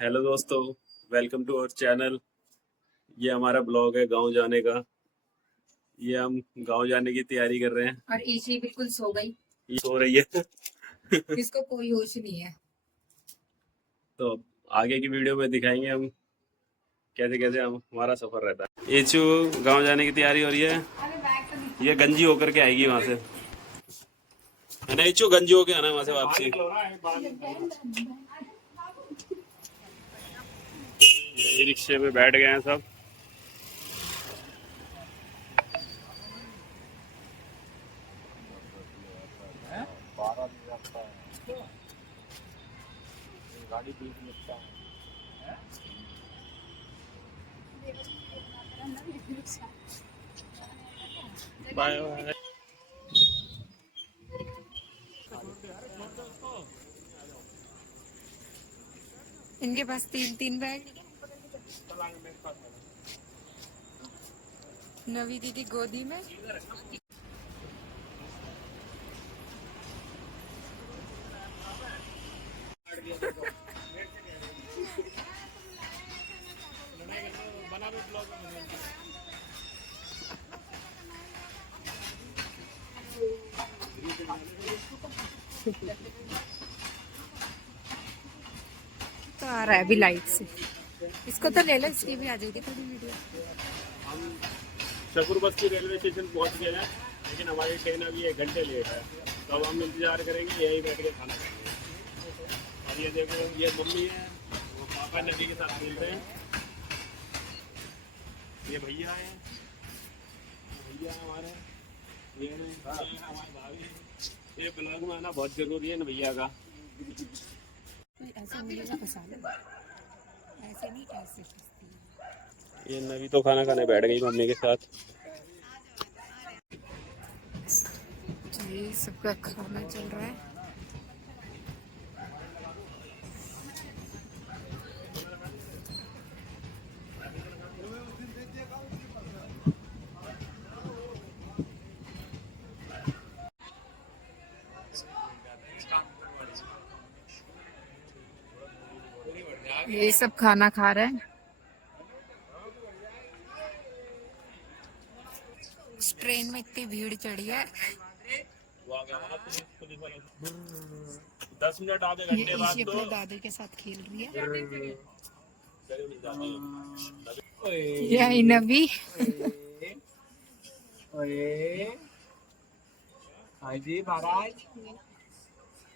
Hello दोस्तों, welcome to our channel. ये हमारा ब्लॉग है गांव जाने का। ये हम गांव जाने की तैयारी कर रहे हैं। और ईशी बिल्कुल सो गई। ये सो रही है। इसको कोई होश नहीं है। तो आगे की वीडियो में दिखाएंगे हम कैसे कैसे हम हमारा सफर रहता है। एचू गांव जाने की तैयारी हो रही है। ये गंजी होकर के आएगी वहां से, है ना एचू? गंजी होके आना वहां से वापसी। ये रिक्शे पे बैठ गए हैं सब। Bye bye. इनके पास 3 बैग। नवी दीदी गोदी में। तो आ रहा है अभी लाइट से। इसको तो ले लो, इसकी भी आ जाएगी थोड़ी वीडियो। हम शकुरबस्ती रेलवे स्टेशन पहुंच गए हैं, लेकिन हमारी ट्रेन अभी 1 घंटे लेट है। तो अब हम इंतजार करेंगे, यहीं बैठ के खाना खाएंगे। और ये देखो, ये मम्मी है, वो पापा नदी के साथ खेल रहे हैं। ये भैया है, भैया हमारे, ये हमारे भाभी। ये ब्लॉग में आना बहुत जरूरी है ना भैया का। ऐसे नहीं, ऐसे ये नवी तो खाना खाने बैठ गई मम्मी के साथ। ये सबका खाना चल रहा है। ये सब खाना खा रहे हैं। इस ट्रेन में इतनी भीड़ चढ़ी है। 10 मिनट आधे ये घंटे बाद ईशी तो अपने दादू के साथ खेल रही है। ये नबी। हाँ जी महाराज,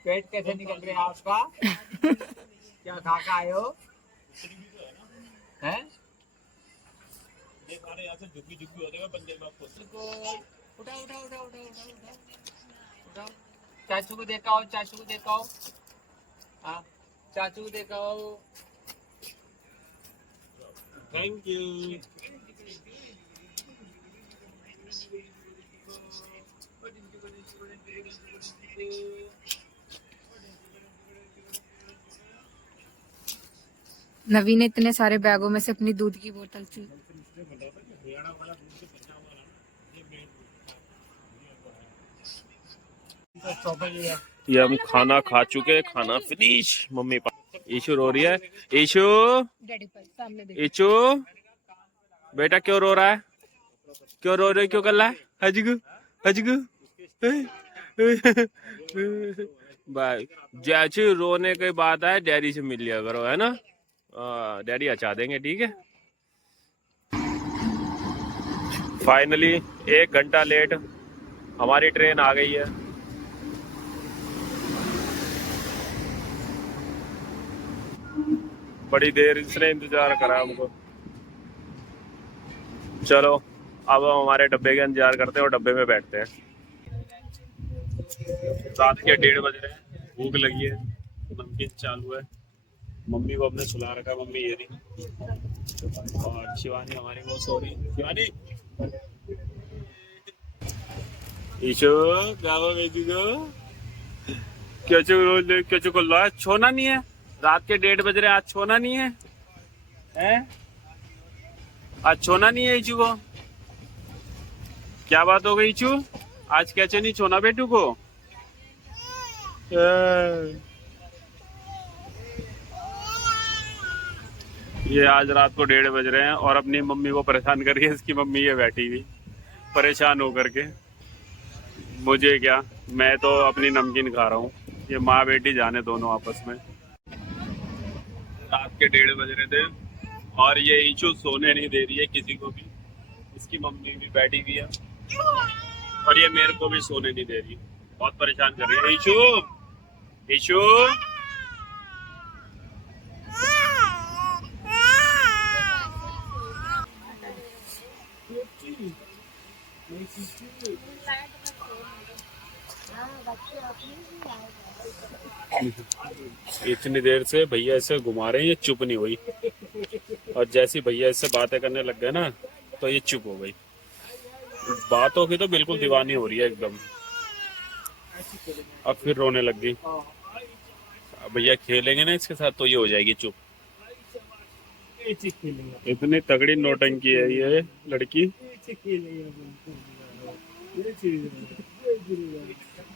पेट कैसे निकल रहा है आपका? क्या खा के आए हो? हैं? यहाँ से झुकी झुकी होते हुए पंजे में आपको उठा उठा उठा उठा उठा उठा उठा। चाचू को देखाओ, चाचू को देखाओ। हाँ, चाचू को देखाओ। Thank you. नवी ने इतने सारे बैगों में से अपनी दूध की बोतल थी। ये हम खाना खा चुके, खाना फिनिश। मम्मी पापा, ईशु रो रही है। ईशु, ईशु बेटा क्यों रो रहा है? क्यों रो रहे, क्यों कर रहा है? हजगु हजगु। भाई जैसे रोने के बाद आए डैडी से मिल लिया करो, है ना? डैडी अच्छा देंगे, ठीक है। फाइनली 1 घंटा लेट हमारी ट्रेन आ गई है। बड़ी देर इसने इंतजार करा हमको। चलो अब हम हमारे डब्बे का इंतजार करते हैं और डब्बे में बैठते हैं। रात के 1:30 बज रहे हैं, भूख लगी है, नमकीन चालू है। मम्मी को हमने सुला रखा, मम्मी ये रही। और शिवानी हमारी वो सो रही। शिवानी, ईशो गावा बेटी को क्यों खुल रहा है? छोना नहीं है? रात के 1:30 बज रहे, आज छोना नहीं है? हैं? आज छोना नहीं है ईचू को? क्या बात हो गई ईचू? आज कैसे नहीं छोना बेटू को? ये आज रात को 1:30 बज रहे हैं और अपनी मम्मी को परेशान कर रही है। इसकी मम्मी ये बैठी हुई परेशान होकर के। मुझे क्या, मैं तो अपनी नमकीन खा रहा हूँ। ये माँ बेटी जाने दोनों आपस में। रात के 1:30 बज रहे थे और ये ईशू सोने नहीं दे रही है किसी को भी। इसकी मम्मी भी बैठी हुई है और ये मेरे को भी सोने नहीं दे रही। बहुत परेशान कर रही है। ईशू, ईशू, इतनी देर से भैया इसे घुमा रहे हैं, ये चुप नहीं हुई। और जैसे भैया इससे बातें करने लग गए ना तो ये चुप हो गई। बातों की तो बिल्कुल दीवानी हो रही है एकदम। अब फिर रोने लग गई। अब भैया खेलेंगे ना इसके साथ तो ये हो जाएगी चुप। इतनी तगड़ी नौटंकी है ये लड़की।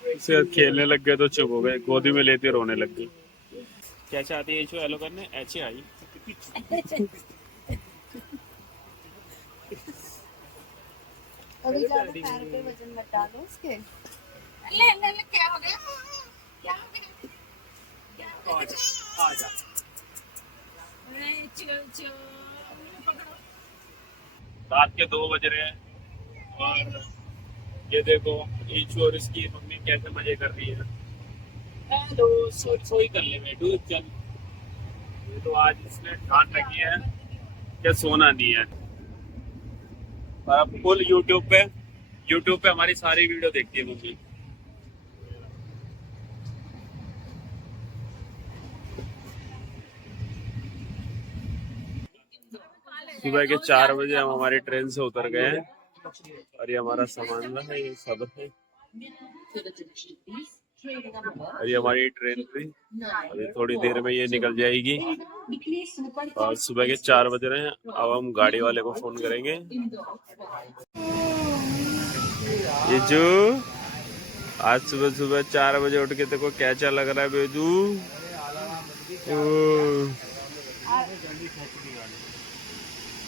इसे खेलने लग गए तो चुप हो गए, गोदी में लेती रोने लग गई। क्या चाहती है हेलो करने? ऐसे आई। अभी ज्यादा पैर पे वजन मत डालो उसके। ले क्या हो गया? क्या हो गया? क्या हो गया? आजा। अरे चल पकड़ो। रात के 2 बज रहे हैं और ये देखो ईशू और इसकी मम्मी कैसे मजे कर रही है। हेलो, सोई कर ले बेटू, चल। ये तो आज इसने ठान रखी है कि सोना नहीं है। और अब फुल यूट्यूब पे हमारी सारी वीडियो देखती है मम्मी। सुबह के 4 बजे हम हमारी ट्रेन से उतर गए हैं और ये हमारा सामान है, ये सब है। और ये हमारी ट्रेन थी, अभी थोड़ी देर में ये निकल जाएगी। और सुबह के 4 बज रहे हैं। अब हम गाड़ी वाले को फोन करेंगे। ये जो आज सुबह सुबह 4 बजे उठ के देखो कैसा लग रहा है बेजू।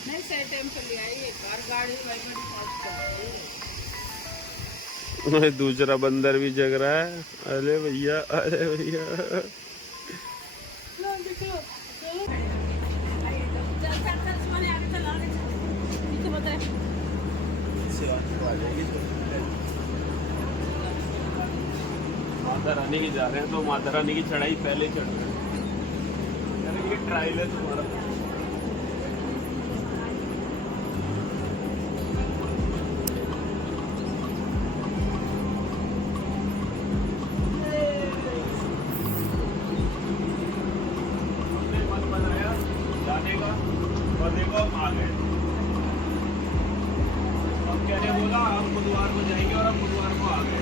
नहीं सही टाइम पे ले आई एक और गाड़ी दूसरा बंदर भी जग रहा है। अरे भैया, अरे भैया। माता रानी की जा रहे हैं तो माता रानी की चढ़ाई पहले चढ़ रहे हैं। ये ट्रायल है तुम्हारा। बोला हम बुधवार को जाएंगे और हम बुधवार को आ गए।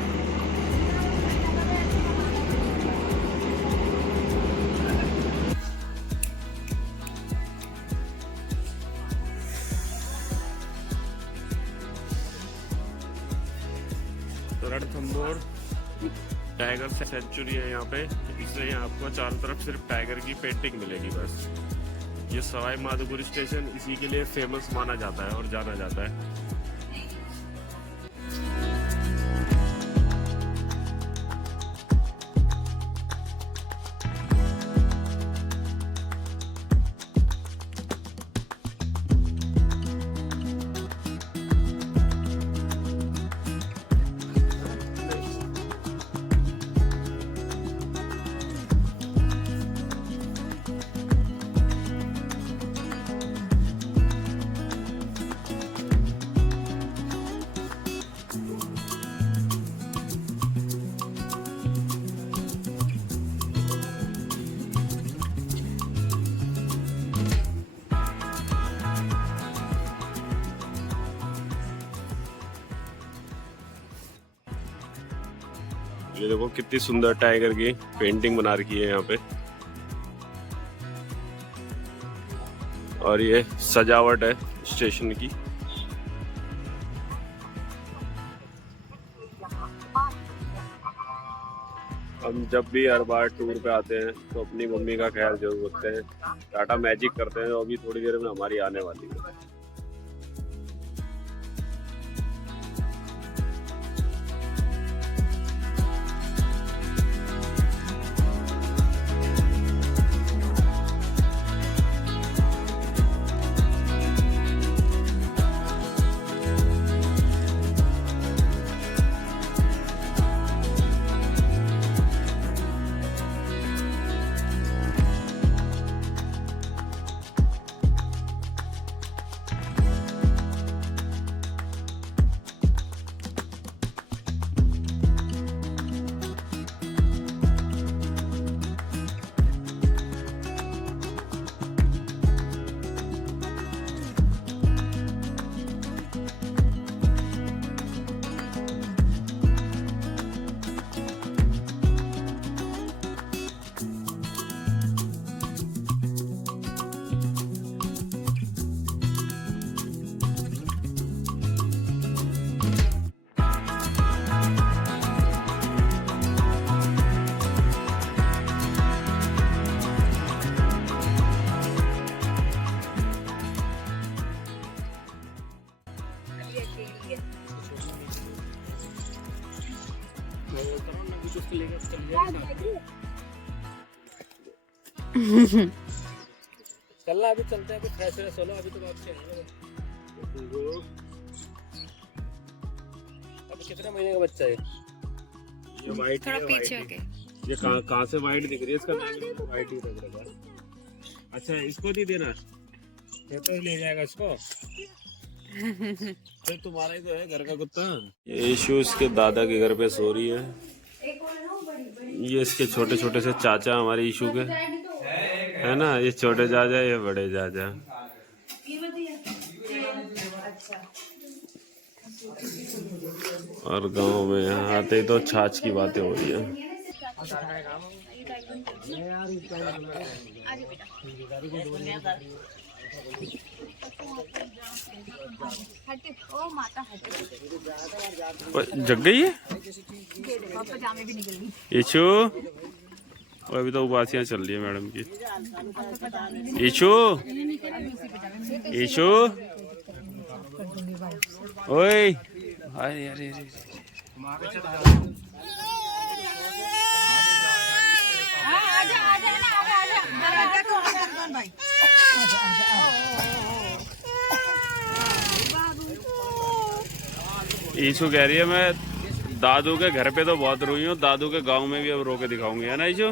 रणथंभौर टाइगर सेंचुरी है यहाँ पे, इसलिए यहाँ आपको चारों तरफ सिर्फ टाइगर की पेंटिंग मिलेगी बस। ये सवाई माधोपुर स्टेशन इसी के लिए फेमस माना जाता है और जाना जाता है। ये देखो कितनी सुंदर टाइगर की पेंटिंग बना रखी है यहाँ पे। और ये सजावट है स्टेशन की। हम जब भी हर बार टूर पे आते हैं तो अपनी मम्मी का ख्याल जरूर रखते हैं। टाटा मैजिक करते हैं, अभी थोड़ी देर में हमारी आने वाली है। चलना अभी चलते हैं, अभी फ्रेश फ्रेश हो लो, अभी तो वापस आएंगे। अभी कितने महीने का बच्चा है? ये वाइट थोड़ा पीछे होके। ये कहाँ से वाइट दिख रही है? इसका नाम वाइट ही लग रहा है। अच्छा, इसको नहीं देना, ये तो ले जाएगा इसको। तो तुम्हारा ही तो है घर का कुत्ता। ये इशू इसके दादा के घर पे सो रही है। ये इसके छोटे छोटे से चाचा हमारे इशू के है ना, ये छोटे चाचा, ये बड़े चाचा। और गांव में यहाँ आते ही तो छाछ की बातें हो रही है। जग गई है इशू। अभी तो उबासियाँ चल रही है मैडम की। इशू, इशू, ओए, अरे अरे अरे, ईशु कह रही है मैं दादू के घर पे तो बहुत रोई हूँ, दादू के गांव में भी अब रो के दिखाऊंगी, है ना ईशु?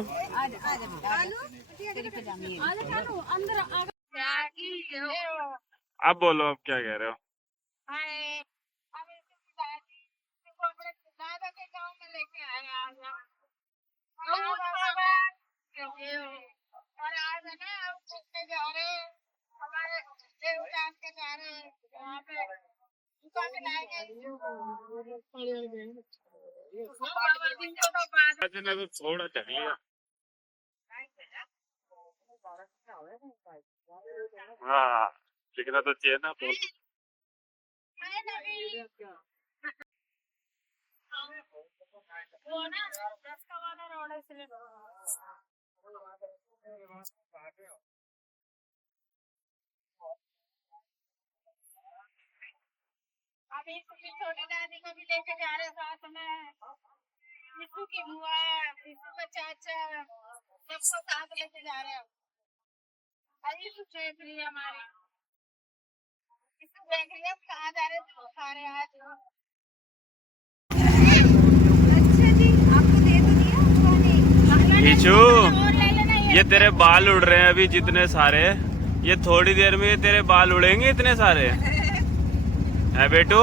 अब बोलो, अब क्या कह रहे हो? तो थोड़ा ढक लिया। हाँ, लिखना तो चाहिए ना। वो ना 10 का वाला रोड है, इसलिए अभी छोटी दादी को भी लेके जा रहे साथ में। विशु की बुआ, विशु का चाचा, सबको साथ लेके जा रहे हैं। अभी देख रही है हमारी, विशु देख रही है कहाँ जा रहे हैं सारे आज। अच्छा जी, आपको दे तो दिया। विशु, ये तेरे बाल उड़ रहे हैं अभी जितने सारे, ये थोड़ी देर में तेरे बाल उड़ेंगे इतने सारे, है बेटू?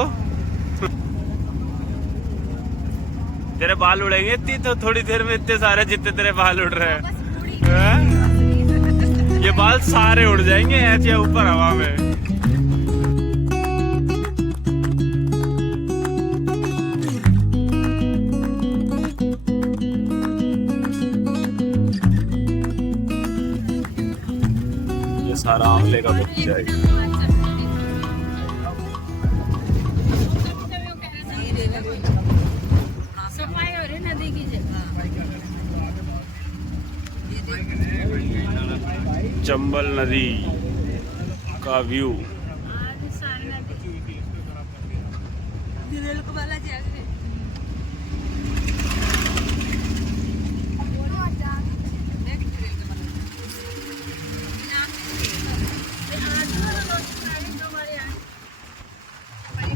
तेरे बाल उड़ेंगे इतनी तो थोड़ी देर में इतने सारे जितने तेरे बाल उड़ रहे हैं। ये बाल सारे उड़ जाएंगे ऐसे ऊपर हवा में। ये सारा आंवले का बच्चा है। सफाई हो रही नदी की जगह। चंबल नदी का व्यू।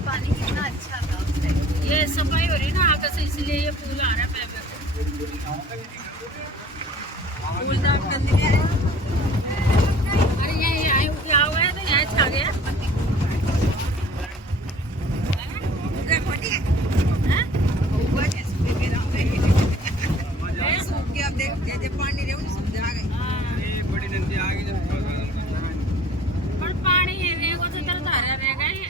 पानी कितना अच्छा था उस टाइम। ये सफाई हो रही है ना आगे से, इसलिए ये पुल आ रहा है पैर पुल दाम गंदगी है। अरे ये आई क्या हुआ है तो यहाँ छा गया। पर पानी रहेगा तो तरह धारा रहेगा ये।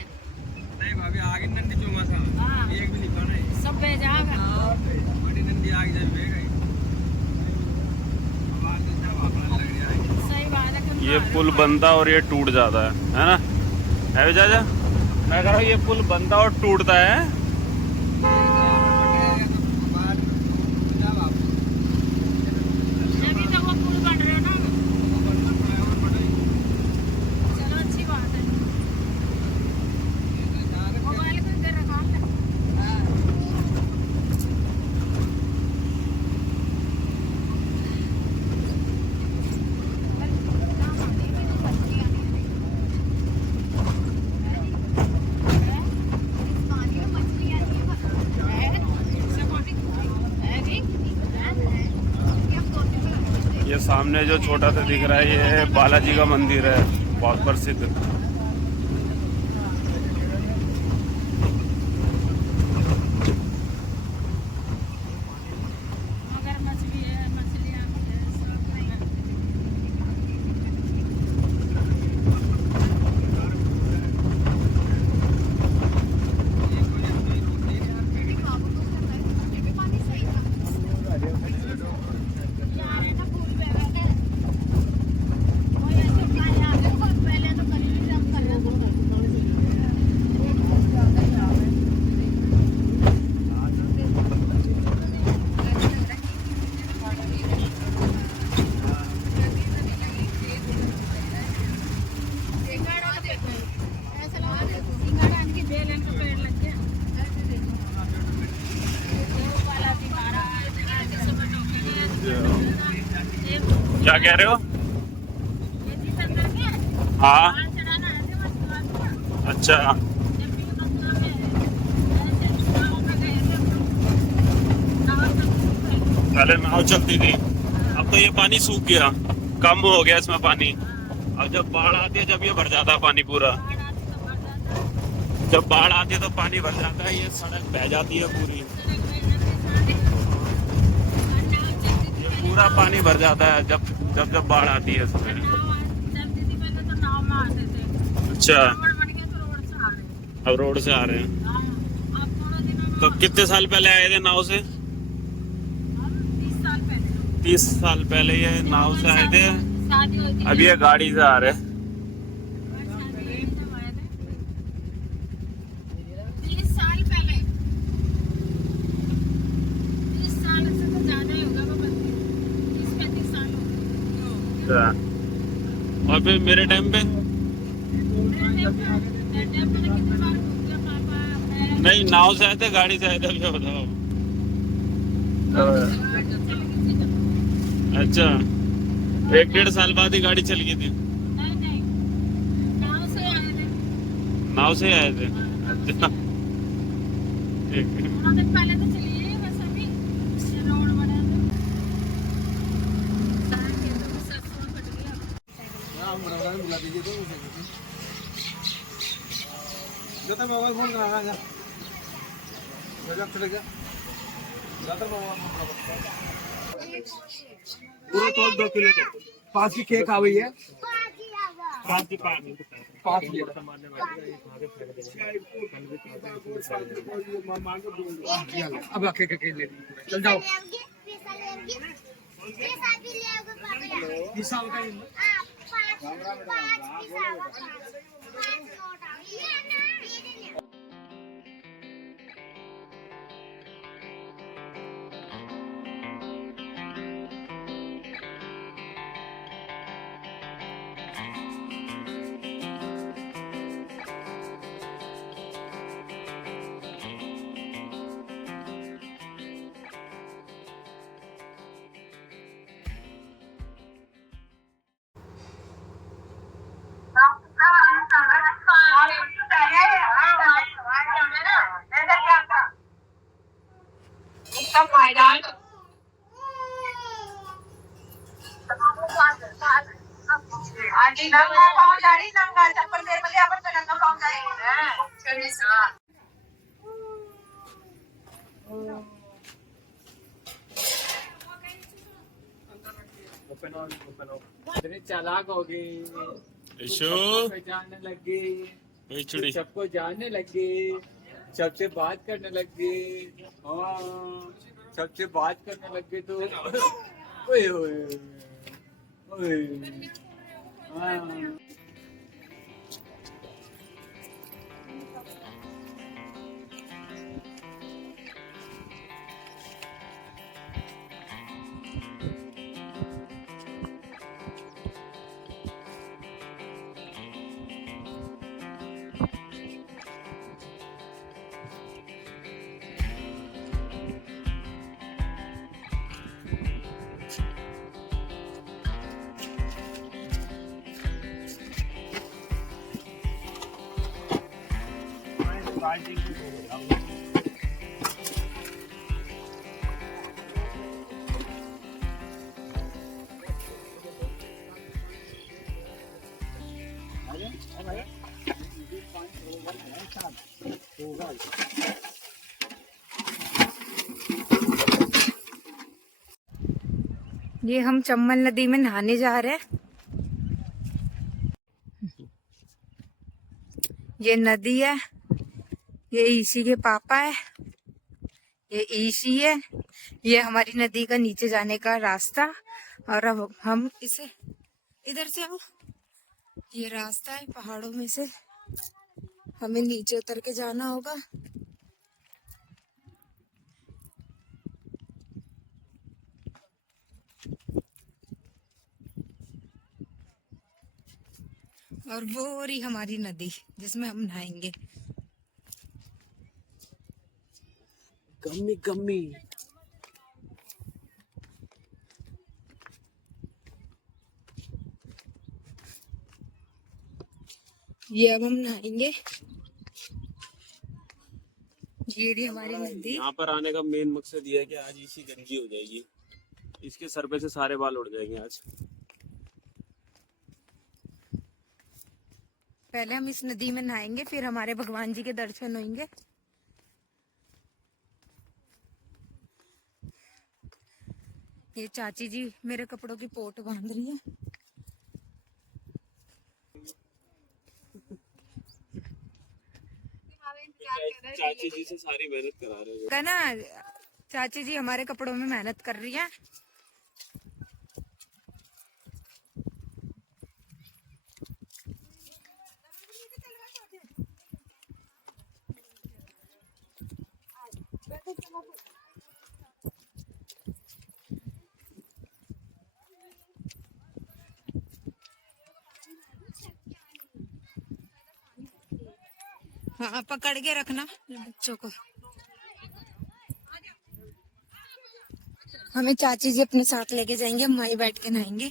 नहीं भाभी आगे नंदी चौमासा हाँ। एक भी नहीं पाना है सब बह जाएगा। बड़ी नंदी आगे जाए बेगा आवाज तो सब अपना लग रहा है। सही बात है। ये पुल बनता और ये टूट जाता है ना? है चाचा? मैं कह रहा हूँ ये पुल बनता और टूटता है। अभी तो वो पुल बन रहे हो ना। चलो अच्छी बात है। मोबाइल को इधर रखा ले। ये सामने जो छोटा सा दिख रहा है ये बालाजी का मंदिर है, बहुत प्रसिद्ध। मगरमच्छ भी है, मछलियाँ भी है, सब है। यहाँ है ना पुल पे बैठे। वो ऐसे कहाँ यहाँ पे बहुत पहले तो कभी भी जब कर रहे थे। ऐसा लगा सिंगाड़ा की बेल इनका पेड़ लग गया। वाला भी मारा आगे सब क्या कह रहे हो? ये चीज अंदर में है। हाँ, बाल चढ़ाना है तो बस बात हुआ। अच्छा। जब भी मतलब है ऐसे गाँव में गए थे हम लोग। नाव चलती थी। पहले नाव चलती थी, अब तो ये पानी सूख गया, कम हो गया इसमें पानी। अब जब बाढ़ आती है जब ये भर जाता है पानी पूरा। बाढ़ आती तो भर जाता है। जब बाढ़ आती है तो पानी भर जाता है, ये सड़क बह जाती है पूरी। सड़क में जब भी सारे और नाव चलती थी। ये पूरा पानी भर जाता है जब जब जब बाढ़ आती है इसमें। नाव चलती थी पहले तो नाव में आते थे। अच्छा, रोड बन गया तो रोड से आ रहे हैं। अब रोड से आ रहे हैं। हाँ, अब थोड़े दिनों में तो कितने साल पहले आए थे नाव से? हम 30 साल पहले 30 साल पहले ये नाव से आए थे, शादी होती अब ये गाड़ी से आ रहे हैं। 30 साल पहले। 30 साल से तो ज्यादा ही होगा वो बंदी। 30-35 साल हो गए। अच्छा। और फिर मेरे टाइम पे मेरे टाइम पे तो कितनी बार घूम गया पापा मैं। नहीं, नाव से आए थे गाड़ी से आए थे, अभी बताओ। गाड़ी तो चल गई थी जब। अच्छा, 1-1.5 साल बाद ही गाड़ी चल गई थी। नहीं गाँव से आए थे। नाव से आए थे। अच्छा, ठीक है। थोड़ा दिन पहले तो चलिए बस अभी ये रोड बना तो सारे खेतों में सरसों कट गया। हां मुरादा में बुला दीजिए तो जब तक मोबाइल फोन करा जा जब चले जा ज्यादा मोबाइल फोन पूरा तो 2 किलो का 5 की केक आ गई है 5 की 5 सामान्य अब केक ले चल जाओ पैसा होगा नंगा पाँव जाड़ी नंगा चप्पल दे बजे अपन तो नंगा पाँव जाड़ी इतनी चालाक हो गई, ईशु पहचानने लग गई, वही चुड़ी सबको जानने लग गई, सबसे बात करने लग गई। हाँ, सबसे बात करने लग गई तो ओए ओए ओए हाँ। ये हम चंबल नदी में नहाने जा रहे हैं। ये नदी है, ये ईशी के पापा है, ये ईशी है, ये हमारी नदी का नीचे जाने का रास्ता। और अब हम इसे इधर से आओ, ये रास्ता है पहाड़ों में से, हमें नीचे उतर के जाना होगा। और वो रही हमारी नदी जिसमें हम नहाएंगे। Gummy gummy. ये अब हम नहाएंगे। ये रही हमारी नदी। यहाँ पर आने का मेन मकसद ये है कि आज इसी गंजी हो जाएगी, इसके सर पे से सारे बाल उड़ जाएंगे आज। पहले हम इस नदी में नहाएंगे, फिर हमारे भगवान जी के दर्शन होंगे। ये चाची जी मेरे कपड़ों की पोट बांध रही है। चाची जी से सारी मेहनत करा रहे हो। कहना चाची जी हमारे कपड़ों में मेहनत कर रही है। हाँ, पकड़ के रखना बच्चों को। हमें चाची जी अपने साथ लेके जाएंगे, हम वहीं बैठ के नहाएंगे।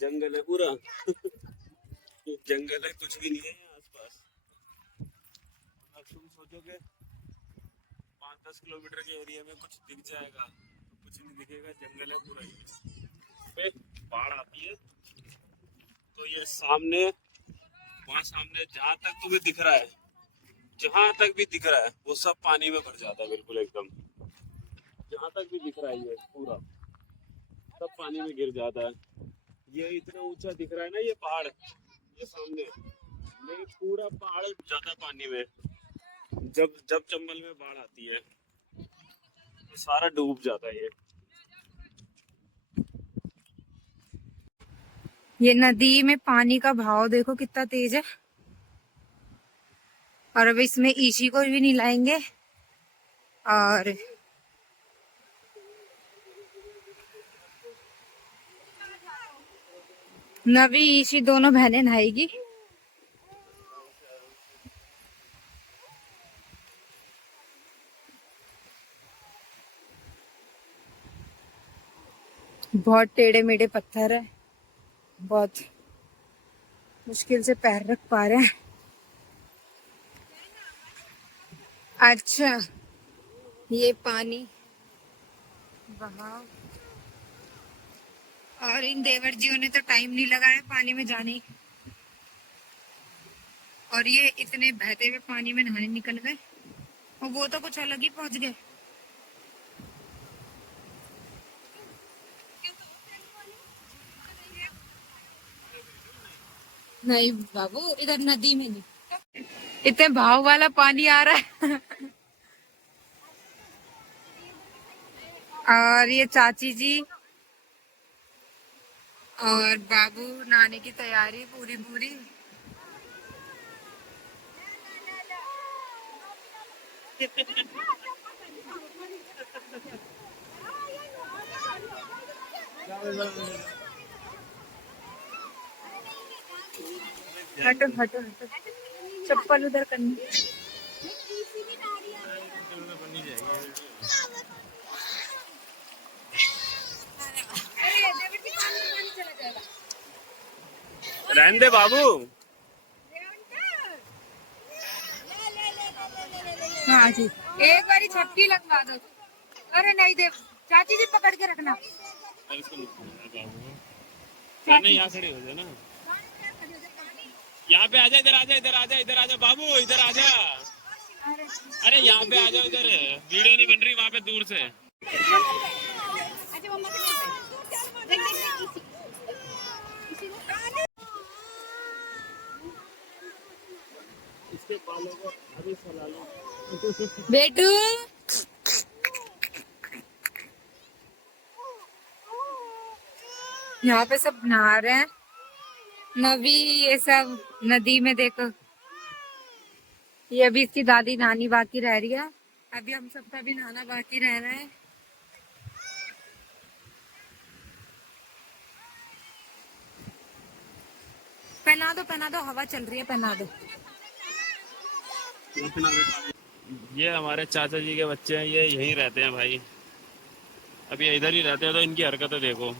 जंगल है पूरा। जंगल है, कुछ भी नहीं है आसपास। अब तुम सोचोगे 5-10 किलोमीटर के एरिया में कुछ दिख जाएगा, तो कुछ नहीं दिखेगा, जंगल है पूरा। पे बाढ़ आती है तो ये सामने, वहाँ सामने जहाँ तक तुम्हें दिख रहा है, जहाँ तक भी दिख रहा है वो सब पानी में भर जाता है, बिल्कुल एकदम। जहाँ तक भी दिख रहा है ये पूरा सब पानी में गिर जाता है। ये इतना ऊंचा दिख रहा है ना ये पहाड़, ये सामने, ये पूरा पहाड़ जाता है पानी में। जब जब चंबल में बाढ़ आती है तो सारा डूब जाता है ये नदी में पानी का भाव देखो कितना तेज है। और अब इसमें ईशी को भी नहीं लाएंगे, और नवी ईशी दोनों बहनें नहाएगी। बहुत टेढ़े मेढ़े पत्थर है, बहुत मुश्किल से पैर रख पा रहे हैं। अच्छा, ये पानी बहाव और इन देवर जियों ने तो टाइम नहीं लगाया पानी में जाने, और ये इतने बहते हुए पानी में नहाने निकल गए, और वो तो कुछ अलग ही पहुंच गए। नहीं बाबू, इधर नदी में नहीं, इतने भाव वाला पानी आ रहा है। और ये चाची जी और बाबू नहाने की तैयारी पूरी पूरी। हटो हटो हटो, चप्पल उधर करनी। रहने दे बाबू। हाँ जी, एक बारी छटकी लगवा दो। अरे नहीं दे, चाची जी पकड़ के रखना। यहाँ खड़े हो जाए ना, यहाँ पे आजा, इधर आजा, इधर आजा, इधर आजा बाबू, इधर आजा। अरे यहाँ पे आ जाओ, इधर वीडियो नहीं बन रही वहाँ पे दूर से। इसके बालों को अभी फैला लो बेटू। यहाँ पे सब नहा रहे हैं, नवी ये सब नदी में देखो। ये अभी इसकी दादी नानी बाकी रह रही है, अभी हम सबका भी नहाना बाकी रह रहा है। पहना दो, हवा चल रही है, पहना दो। ये हमारे चाचा जी के बच्चे हैं, ये यहीं रहते हैं भाई, अब ये इधर ही रहते हैं। तो इनकी हरकतें देखो,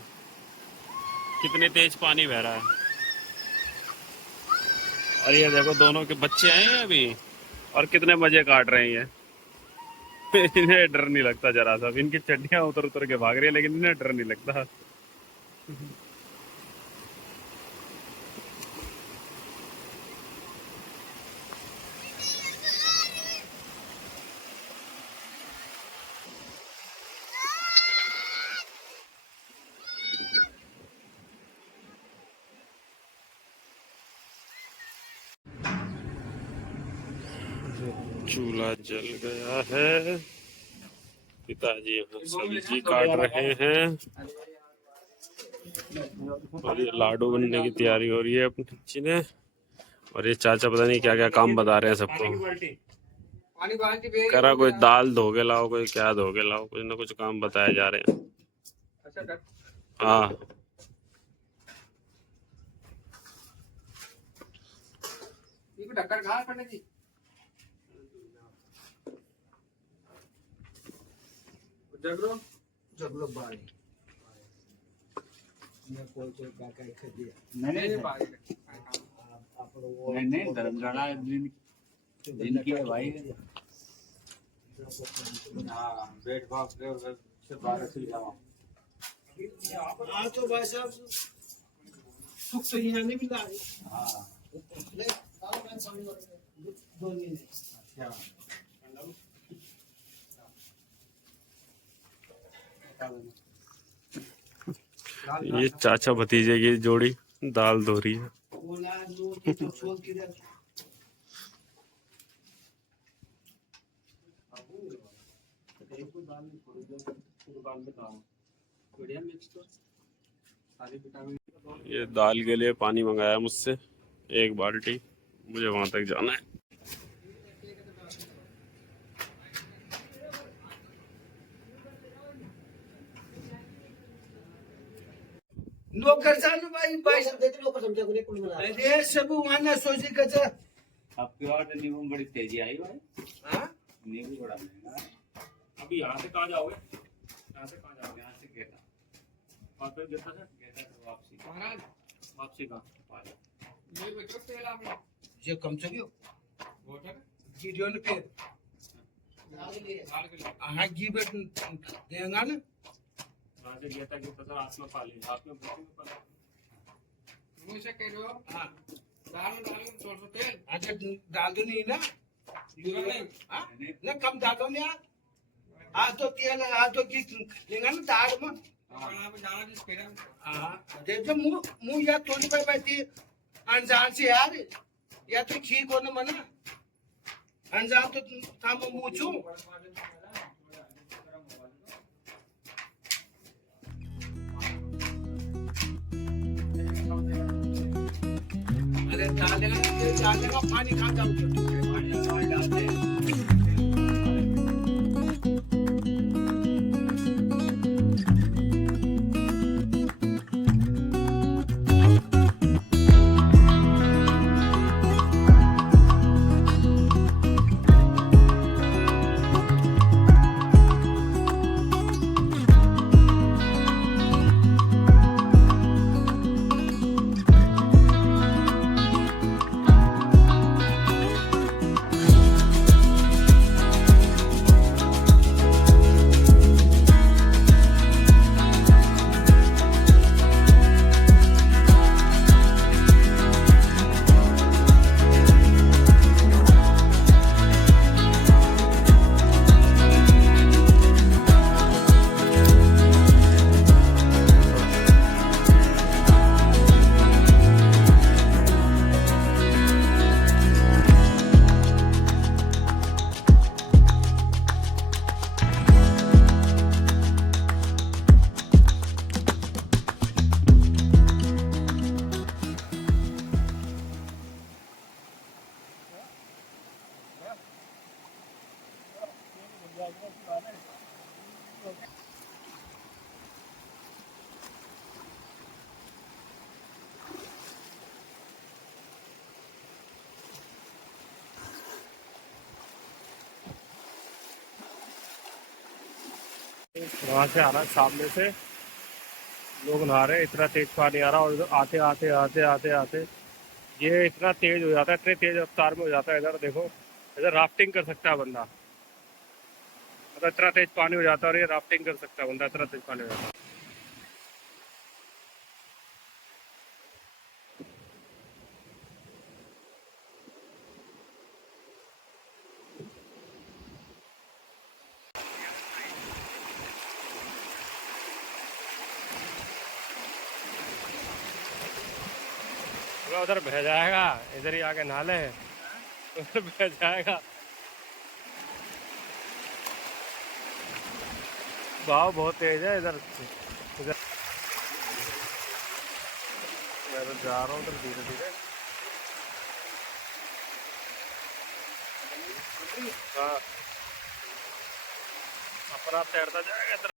कितने तेज पानी बह रहा है। और ये देखो दोनों के बच्चे हैं अभी, और कितने मजे काट रहे हैं ये। इन्हें डर नहीं लगता जरा सा। इनकी चड्डियां उतर उतर के भाग रही है, लेकिन इन्हें डर नहीं लगता। चूल्हा जल गया है, पिताजी यहाँ सब्जी काट रहे हैं, और ये लाडू बनने की तैयारी हो रही है अपनी बच्ची ने। और ये चाचा पता नहीं क्या क्या काम बता रहे हैं सबको। करा कोई दाल धो के लाओ, कोई क्या धो के लाओ, कुछ ना कुछ काम बताए जा रहे हैं। हाँ जगलो बाड़ी नहीं धर्मशाला दिन की है भाई। हाँ बेट भाग से 12 से जाओ। हाँ तो भाई साहब सुख तो ही नहीं मिला। हाँ ये चाचा भतीजे की जोड़ी दाल धो रही है। ये दाल के लिए पानी मंगाया मुझसे 1 बाल्टी, मुझे वहां तक जाना है। नोकर चालू भाई भाई नोकर समझा कोने कोण मला अरे सब माना सोची कच आपकी और नींबू बड़ी तेजी आई भाई। हां नींबू बड़ा महंगा। अभी यहां से कहां जाओगे? यहां से कहां जाओगे? यहां से गेटा और फिर गेटा से वापसी। महाराज वापसी कहां? ये बेटो तेला में ये कम चलियो वोटर वीडियो ने पे हां घी बेट देंगा ना वहां से गया था कि पता हाथ में पा ली, हाथ में बुद्धि में पा ली। मुझे कह रहे हो हाँ दाल में डालो थोड़ा सा तेल अच्छा डाल दो नहीं ना पूरा नहीं हाँ ना कम डालो नहीं यार आज तो तेल आज तो किस लेंगे ना दाल में हाँ जाना किस पेड़ा हाँ देखो मुंह मुंह यार तोड़ी पर बैठी अनजान से यार या तो ठीक हो ना मना अनजान तो था मैं मुंह छू अरे डालेगा पानी खा जाओ पानी डालते वहां से आ रहा है सामने से लोग नहा रहे हैं, इतना तेज पानी आ रहा है और इधर आते आते आते आते आते ये इतना तेज हो जाता है, इतने तेज रफ्तार में हो जाता है। इधर देखो, इधर राफ्टिंग कर सकता है बंदा, मतलब इतना तेज पानी हो जाता है और ये राफ्टिंग कर सकता है बंदा, इतना तेज पानी हो जाता है। बोला उधर बह जाएगा, इधर ही आके नहा ले, उधर बह जाएगा। बहाव बहुत तेज है इधर इधर मैं तो जा रहा हूँ उधर धीरे धीरे। हाँ अपना तैरता जाएगा इधर।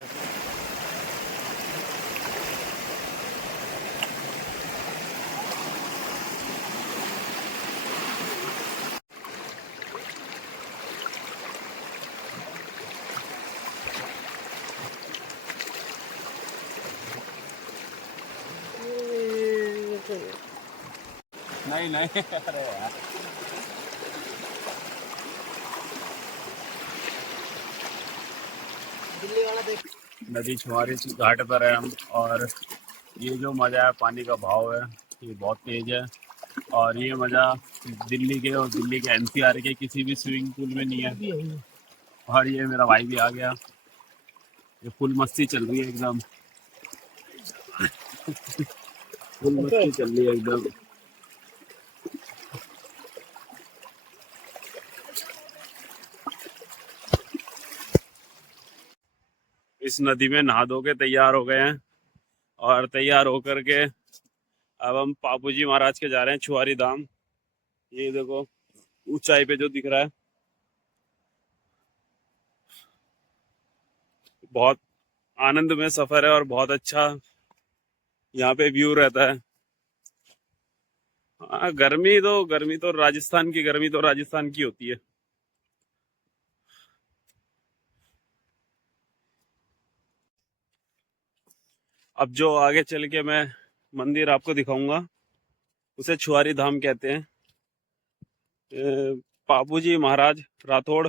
नहीं नहीं अरे यार नदी छुआरी घाट पर है हम, और ये जो मज़ा है, पानी का भाव है ये बहुत तेज है। और ये मज़ा दिल्ली के और दिल्ली के एनसीआर के किसी भी स्विमिंग पूल में नहीं है। और ये मेरा भाई भी आ गया, ये फुल मस्ती चल रही है एकदम, फुल मस्ती चल रही है एकदम। इस नदी में नहा धो के तैयार हो गए हैं, और तैयार होकर के अब हम पापूजी महाराज के जा रहे हैं छुआरी धाम। ये देखो ऊंचाई पे जो दिख रहा है, बहुत आनंद में सफर है और बहुत अच्छा यहाँ पे व्यू रहता है। हाँ गर्मी तो राजस्थान की गर्मी तो राजस्थान की होती है। अब जो आगे चल के मैं मंदिर आपको दिखाऊंगा उसे छुआरी धाम कहते हैं। पापूजी महाराज राठौड़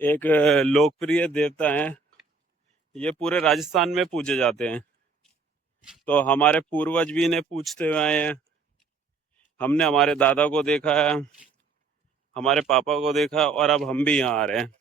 एक लोकप्रिय देवता हैं ये पूरे राजस्थान में पूजे जाते हैं। तो हमारे पूर्वज भी इन्हें पूजते हुए आए हैं। हमने हमारे दादा को देखा है, हमारे पापा को देखा, और अब हम भी यहाँ आ रहे हैं।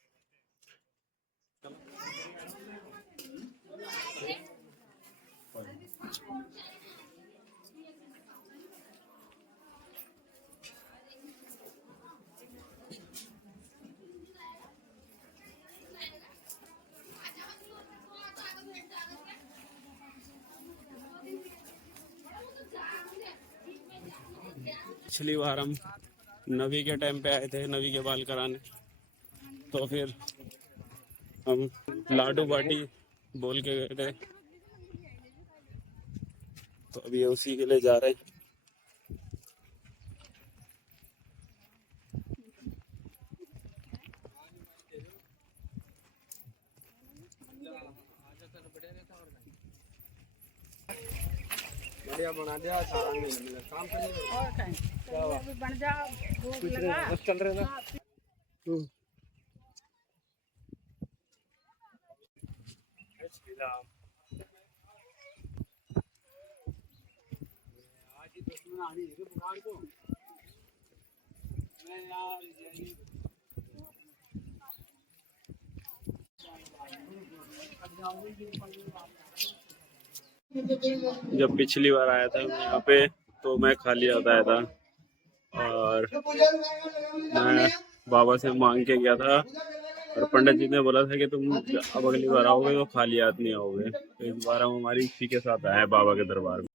पिछली बार हम नवी के टाइम पे आए थे, नवी के बाल कराने, तो फिर हम लाडू बाटी बोल के गए थे। तो अभी उसी के लिए जा रहे हैं। बढ़िया बना दिया सारा नहीं काम कर बन जा भूख लगा चल रहे ना। आज ही दुश्मन आनी है बुखार को मैं यार जब पिछली बार आया था मैं यहाँ पे, तो मैं खाली हाथ आया था और मैं बाबा से मांग के गया था, और पंडित जी ने बोला था कि तुम अब अगली बार आओगे तो खाली हाथ नहीं आओगे। तो इस बार हम हमारी इसी के साथ आए हैं बाबा के दरबार में।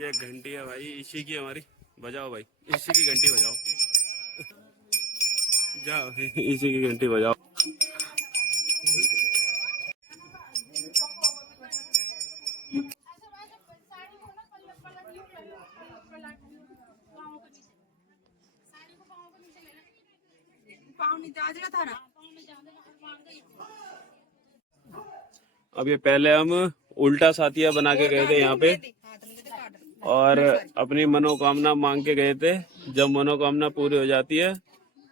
ये घंटी है भाई, इसी की हमारी, बजाओ भाई, इसी की घंटी बजाओ। जाओ इसी की घंटी बजाओ। अब ये पहले हम उल्टा साथिया बना के गए थे यहाँ पे, और अपनी मनोकामना मांग के गए थे। जब मनोकामना पूरी हो जाती है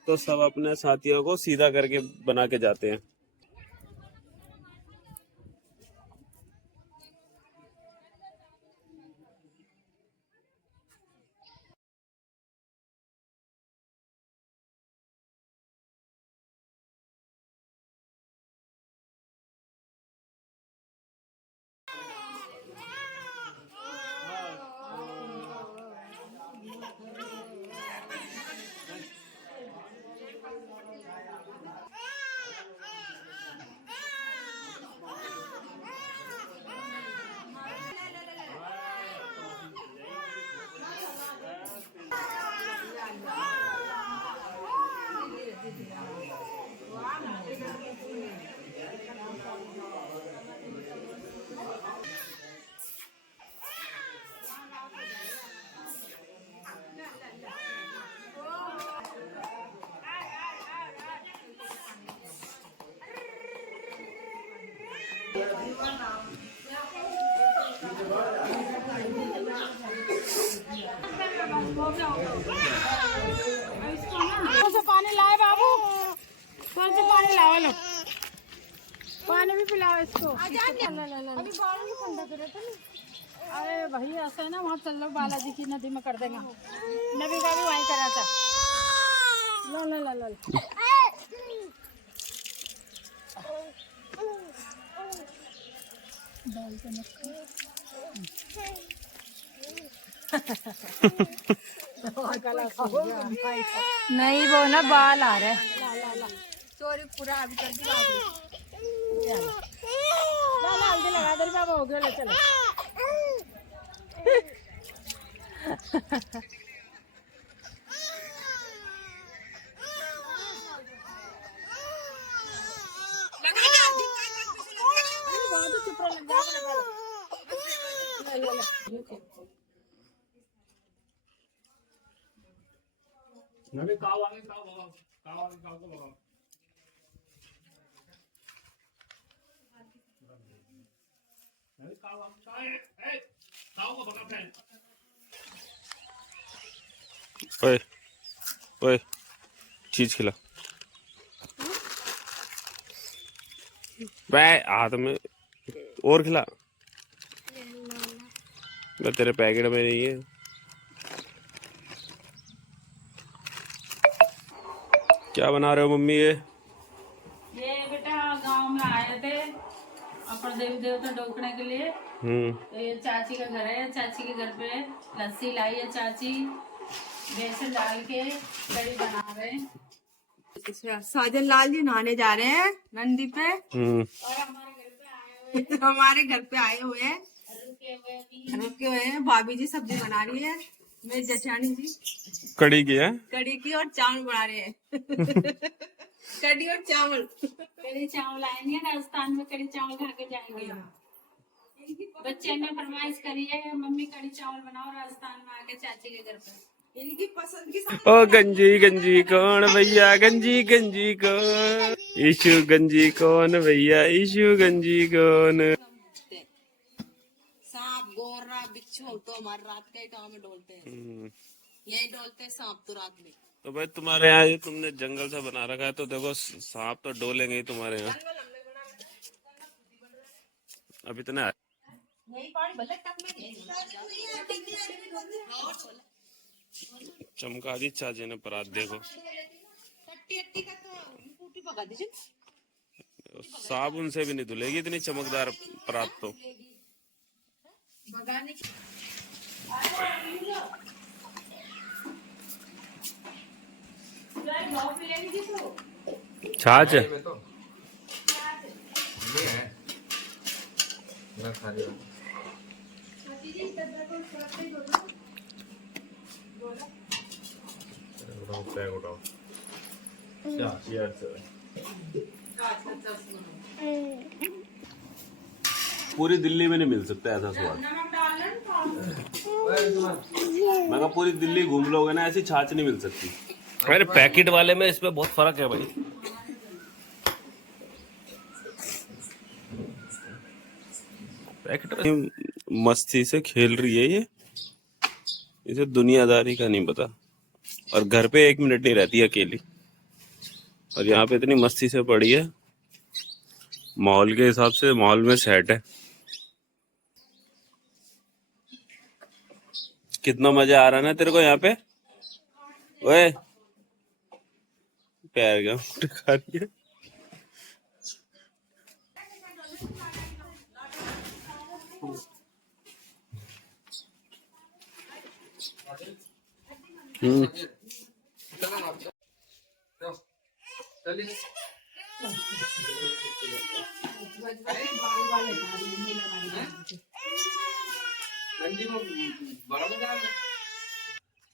तो सब अपने साथियों को सीधा करके बना के जाते हैं। पानी लाए बाबू, कौन से पानी लाओ लो, पानी भी पिलाओ इसको। अरे भाई ऐसा है ना, वहाँ चल लो बालाजी की नदी में कर देगा, नबी का भी वहीं करा था। लो लो लो लो नहीं वो ना बाल आ रहे हैं। सॉरी पूरा अभी कर दी हल्दी लगा दे बाबा, हो गया ले चलो। ऊपर लग जा अपने पर। ले ले ले। नवी काव आगे काव भगाओ, काव आगे काव को भगाओ। नवी काव आगे काव को भगा फ्रेंड। ओए ओए चीज खिला बे हाथ में और खिला। मैं तेरे पैकेट में नहीं है। क्या बना रहे हो मम्मी ये बेटा गांव में आए थे अपने देवी देवता डोकने के लिए। तो ये चाची का घर है, चाची के घर पे लस्सी लाई है चाची, बेसन डाल के कढ़ी बना रहे हैं। साजन लाल जी नहाने जा रहे हैं नंदी पे, और हमारे घर पे आए हुए हैं, रुके हुए हैं। भाभी जी सब्जी बना रही है, मेरी जेठानी जी कड़ी की है। कड़ी की और चावल बना रहे हैं। कड़ी और चावल। कढ़ी चावल आएंगे राजस्थान में, कढ़ी चावल खा के जाएंगे। बच्चे ने फरमाइश करी है मम्मी कढ़ी चावल बनाओ राजस्थान में आके चाची के घर पे। इनकी पसंद की ओ गंजी गंजी कौन भैया, गंजी गंजी कौन, ईशु गंजी कौन भैया, ईशु गंजी कौन। सांप गोरा बिच्छू तो हमारे रात के गाँव में डोलते हैं, यही डोलते हैं सांप तो रात में। तो भाई तुम्हारे यहाँ ये तुमने जंगल सा बना रखा है, तो देखो सांप तो डोलेंगे ही तुम्हारे यहाँ। अब इतना चमका दी चाची ने परात, देखो साबुन से भी नहीं धुलेगी इतनी चमकदार परात तो। छाछ है पूरी दिल्ली में नहीं मिल सकता ऐसा स्वाद। मैं कहा पूरी दिल्ली घूम लोगे ना, ऐसी छाछ नहीं मिल सकती। अरे पैकेट वाले में इसमें बहुत फर्क है भाई। पैकेट मस्ती से खेल रही है ये, इसे दुनियादारी का नहीं पता। और घर पे 1 मिनट नहीं रहती अकेली, और यहाँ पे इतनी मस्ती से पड़ी है। माहौल के हिसाब से माहौल में सेट है। कितना मजा आ रहा है ना तेरे को यहाँ पे। ओए पैर गया खा रही है।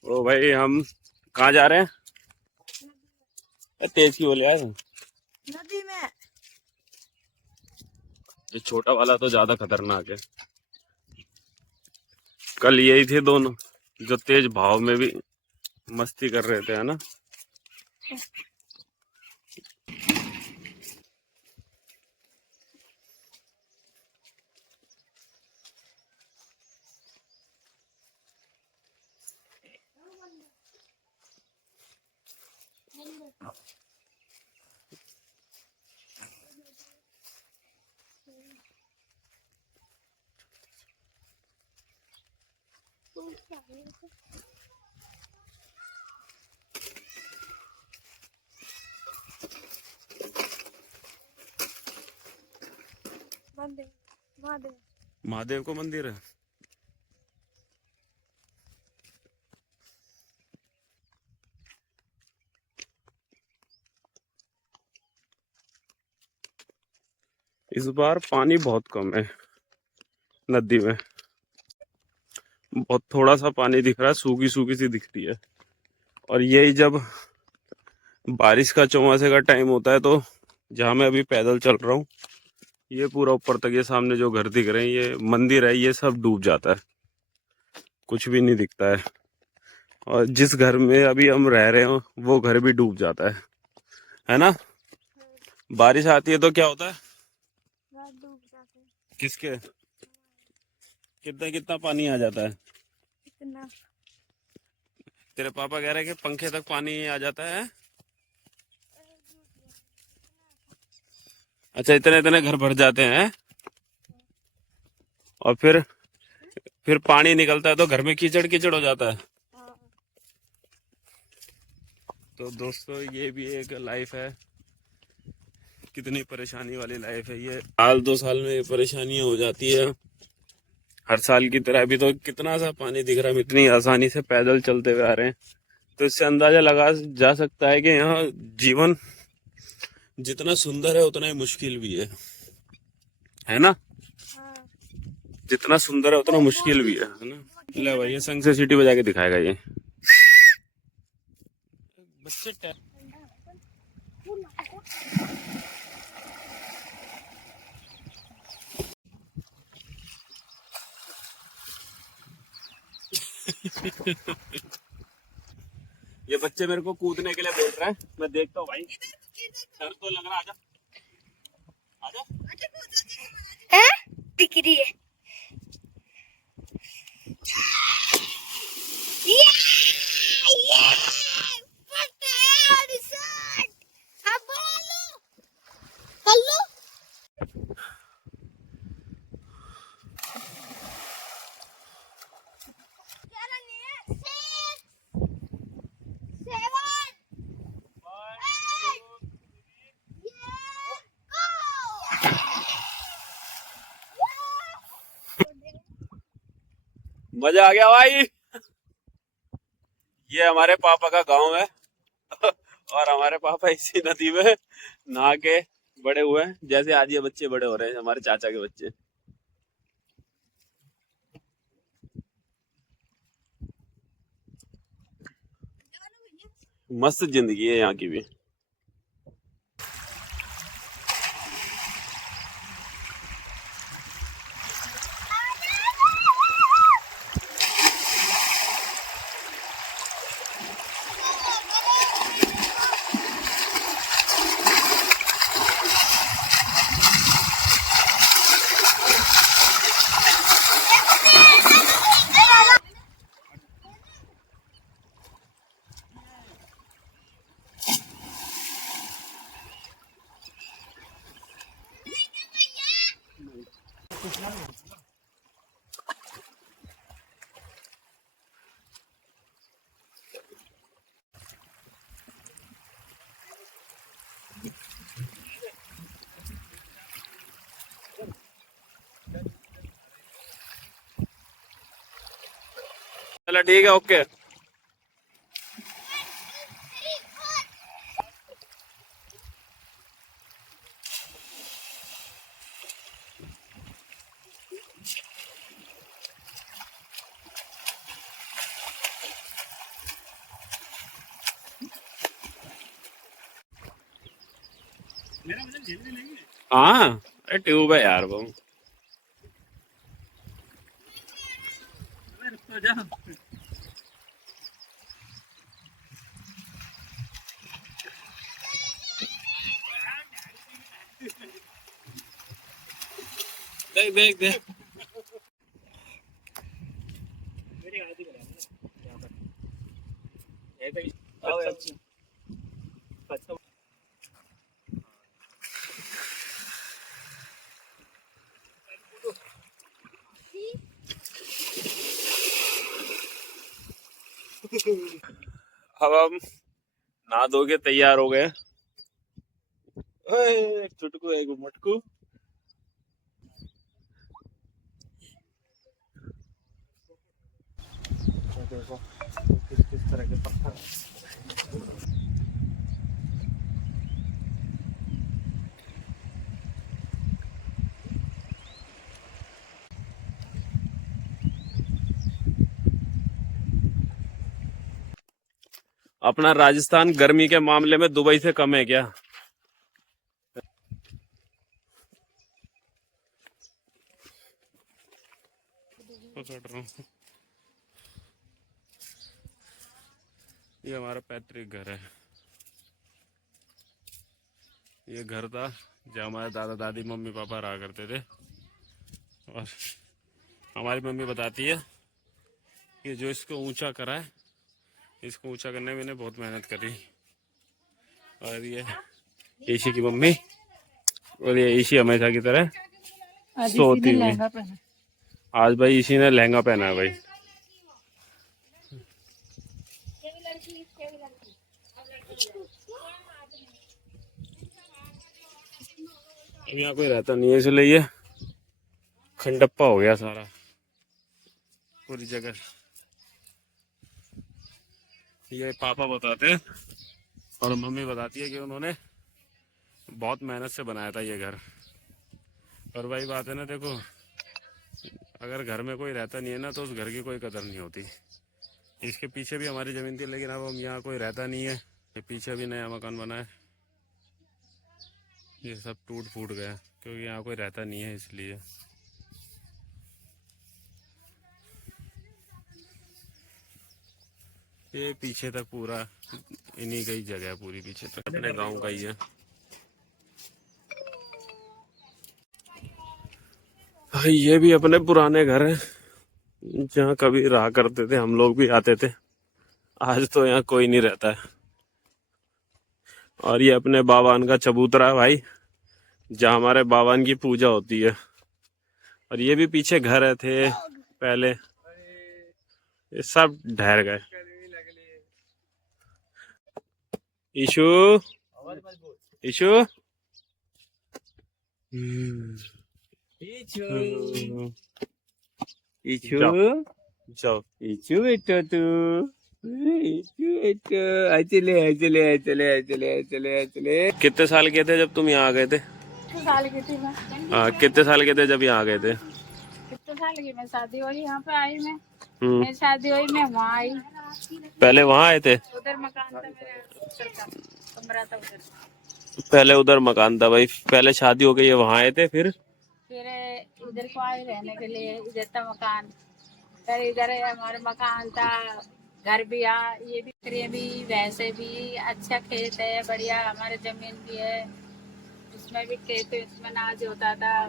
ओ भाई हम कहाँ जा रहे हैं? तेज की बोले यार, नदी में। ये छोटा वाला तो ज्यादा खतरनाक है। कल यही थे दोनों जो तेज भाव में भी मस्ती कर रहे थे, है ना। महादेव को मंदिर है। इस बार पानी बहुत कम है नदी में, बहुत थोड़ा सा पानी दिख रहा है, सूखी सूखी सी दिख रही है। और यही जब बारिश का चौमासे का टाइम होता है, तो जहाँ मैं अभी पैदल चल रहा हूँ ये पूरा ऊपर तक, ये सामने जो घर दिख रहे हैं, ये मंदिर है, ये सब डूब जाता है, कुछ भी नहीं दिखता है। और जिस घर में अभी हम रह रहे हो वो घर भी डूब जाता है ना? बारिश आती है तो क्या होता है? डूब जाते हैं। किसके? कितना कितना पानी आ जाता है? इतना तेरे पापा कह रहे हैं कि पंखे तक पानी आ जाता है। अच्छा, इतने इतने घर भर जाते हैं और फिर पानी निकलता है तो घर में कीचड़ कीचड़ हो जाता है। तो दोस्तों, ये भी एक लाइफ है, कितनी परेशानी वाली लाइफ है ये। साल 2 साल में परेशानियां हो जाती है, हर साल की तरह। अभी तो कितना सा पानी दिख रहा है, हम इतनी आसानी से पैदल चलते हुए आ रहे हैं, तो इससे अंदाजा लगा जा सकता है कि यहाँ जीवन जितना सुंदर है उतना ही मुश्किल भी है ना? जितना सुंदर है उतना मुश्किल भी है ना? ले भाई, ये संग से सीटी बजा के दिखाएगा ये बच्चे। ये बच्चे मेरे को कूदने के लिए बोल रहा है, मैं देखता हूँ भाई, डर तो लग रहा। आजा आजा। दिख रही है। मजा आ गया भाई। ये हमारे पापा का गांव है और हमारे पापा इसी नदी में नहा के बड़े हुए हैं, जैसे आज ये बच्चे बड़े हो रहे हैं, हमारे चाचा के बच्चे। मस्त जिंदगी है यहाँ की भी। चलो ठीक है, ओके। हाँ, अरे ट्यूब है यार वो। देख देख देख, अब हम नहा धो के तैयार हो गए। एक चुटकू एक मटकू। देखो किस किस तरह के पत्थर। अपना राजस्थान गर्मी के मामले में दुबई से कम है क्या? पकड़ रहा हूँ। ये हमारा पैतृक घर है। ये घर था जहाँ हमारे दादा दादी मम्मी पापा रहा करते थे। और हमारी मम्मी बताती है कि जो इसको ऊंचा करा है, इसको ऊंचा करने में मैंने बहुत मेहनत करी। और ये ईशी की मम्मी, और ये ईशी हमेशा की तरह सोती हुई। आज भाई ईशी ने लहंगा पहना है भाई। अब यहाँ कोई रहता नहीं है, इसलिए ये खंडप्पा हो गया सारा, पूरी जगह। ये पापा बताते हैं और मम्मी बताती है कि उन्होंने बहुत मेहनत से बनाया था ये घर। और वही बात है ना, देखो अगर घर में कोई रहता नहीं है ना तो उस घर की कोई कदर नहीं होती। इसके पीछे भी हमारी ज़मीन थी, लेकिन अब हम यहाँ कोई रहता नहीं है। ये पीछे भी नया मकान बना है, ये सब टूट फूट गया क्योंकि यहाँ कोई रहता नहीं है इसलिए। ये पीछे तक पूरा इन्हीं का ही जगह है, पूरी पीछे तक अपने गांव का ही है। भाई ये भी अपने पुराने घर है जहाँ कभी रहा करते थे, हम लोग भी आते थे। आज तो यहाँ कोई नहीं रहता है। और ये अपने बाबान का चबूतरा है भाई, जहाँ हमारे बाबान की पूजा होती है। और ये भी पीछे घर थे पहले, ये सब ढह गए। ईशु, ईशु, इचू जाओ। इचू बेटो तू, इचू बेटो, चले चले चले चले चले चले। कितने साल के थे जब तुम यहाँ आ गए थे? साल की थी मैं। हाँ, कितने साल के थे जब यहाँ आ गए थे? कितने साल की मैं शादी हुई यहाँ पे आई मैं शादी हुई मैं वहाँ आई। पहले वहाँ आए थे? उधर मकान था मेरा, उधर का कमरा था उधर। पहले उधर मकान था भाई, पहले शादी हो गई है, वहाँ आए थे। फिर इधर को आए रहने के लिए, इधर था मकान। फिर इधर हमारा मकान था, घर भी ये भी वैसे भी अच्छा खेत है, बढ़िया हमारे जमीन भी है, उसमें भी खेत, उसमें अनाज होता था,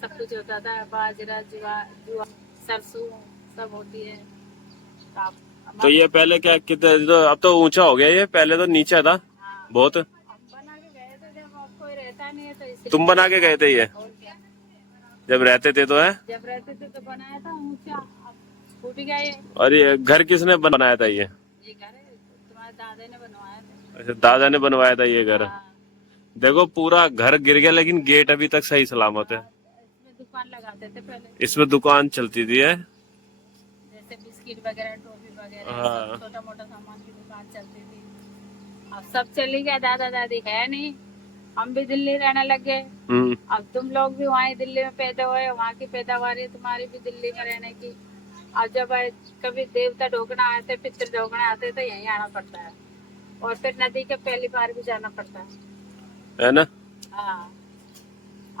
सब कुछ होता था, बाजरा जुआ सरसों सब होती है। तो ये पहले क्या कितने, तो अब तो ऊंचा हो गया, ये पहले तो नीचा था बहुत। बना के गए थे, जब अब कोई रहता नहीं है तो इसलिए। तुम बना के गए थे ये? जब रहते थे तो है? जब रहते थे तो बनाया था ऊंचा, अब फूट गया ये। और ये घर किसने बनाया था? ये घर है तुम्हारे दादा ने बनवाया था। अच्छा, दादा ने बनवाया था ये घर। हाँ। देखो पूरा घर गिर गया लेकिन गेट अभी तक सही सलामत है। इसमें दुकान लगाते थे पहले, इसमें दुकान चलती थी है, जैसे बिस्किट वगैरह, टॉफी वगैरह, हाँ। छोटा मोटा सामान की दुकान चलती थी। अब सब चली गया, दादा दादी है नहीं, हम भी दिल्ली रहने लग गए। अब तुम लोग भी वहीं दिल्ली में पैदा हुए, वहाँ की पैदावार है तुम्हारी भी दिल्ली में रहने की। अब जब कभी देवता ढोकना आते, पितर ढोकना आते तो यहीं आना पड़ता है, और फिर नदी के पहली बार भी जाना पड़ता है ना? हाँ।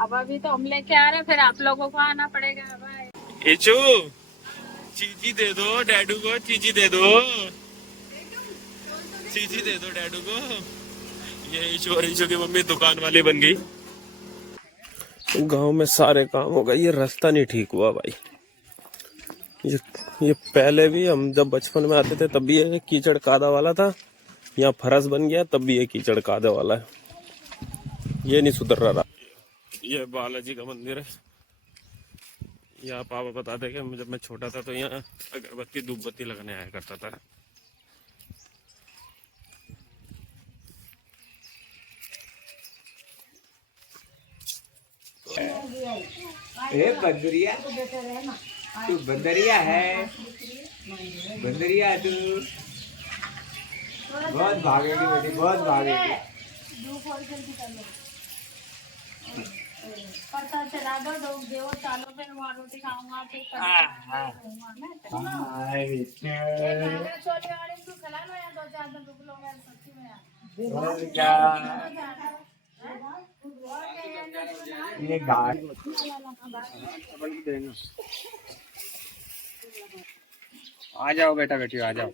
अब अभी तो हम लेके आ रहे हैं, फिर आप लोगों को आना पड़ेगा भाई। इचू, चीजी दे दो डैडू को, चीजी दे दो, चीजी दे दो डैडू को। ये इचू और इचू की मम्मी दुकान वाली बन गई। गांव में सारे काम हो गए, ये रास्ता नहीं ठीक हुआ भाई। ये पहले भी हम जब बचपन में आते थे तब भी ये कीचड़ कादा वाला था, यहाँ फरस बन गया तब भी ये कीचड़ कादा वाला है, ये नहीं सुधर रहा। ये बालाजी का मंदिर है। यहाँ पापा बताते कि जब मैं छोटा था तो यहाँ अगरबत्ती धूपबत्ती लगने आया करता था। बंदरिया, तू बंदरिया है, बंदरिया तू बहुत भागेगी बेटी, बहुत भागेगी। चला दो देव चालो, फिर वहाँ रोटी खाऊंगा, फिर खिला लो या 2-4 दिन रुक लो, मैं सच्ची में ये गाड़ी आ जाओ बेटा बेटी आ जाओ।